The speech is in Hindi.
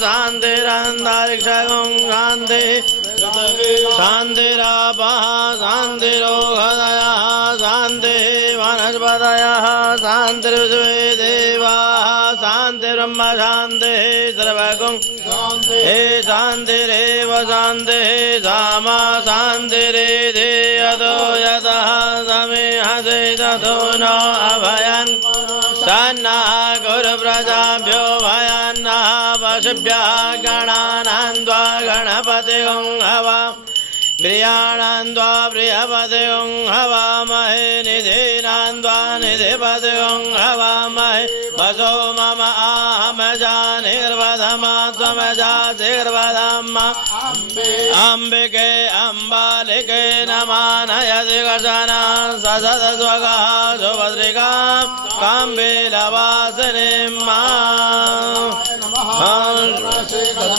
शान्तिरन्तरिक्षगुं शान्ति शान्तिरापः शान्तिरोगदयः शान्तिः वनस्पतयः शान्तिर्विश्वे देवाः शान्तिर्ब्रह्म शान्तिः सर्वगुं हे शान्तिरेव शान्तिः सामा शान्तिरेधि यतो यतः समिहते ततो न अभयन् तन्नः कुरु प्रजाभ्यो भयान्नः पशुभ्यः गणानान्द्वा गणपतिगं हवामहे प्रियाणान्द्वा प्रियपतिगं हवामहे निधीनान्द्वा निधिपतिगं हवामहे वसो मम आहमजानिर्वधमा त्वमजातिर्वधम् अम्बिके अम्बालिके नमानयति गजना ससदस्वगः सुभद्रिकां काम्बीलवासिनीं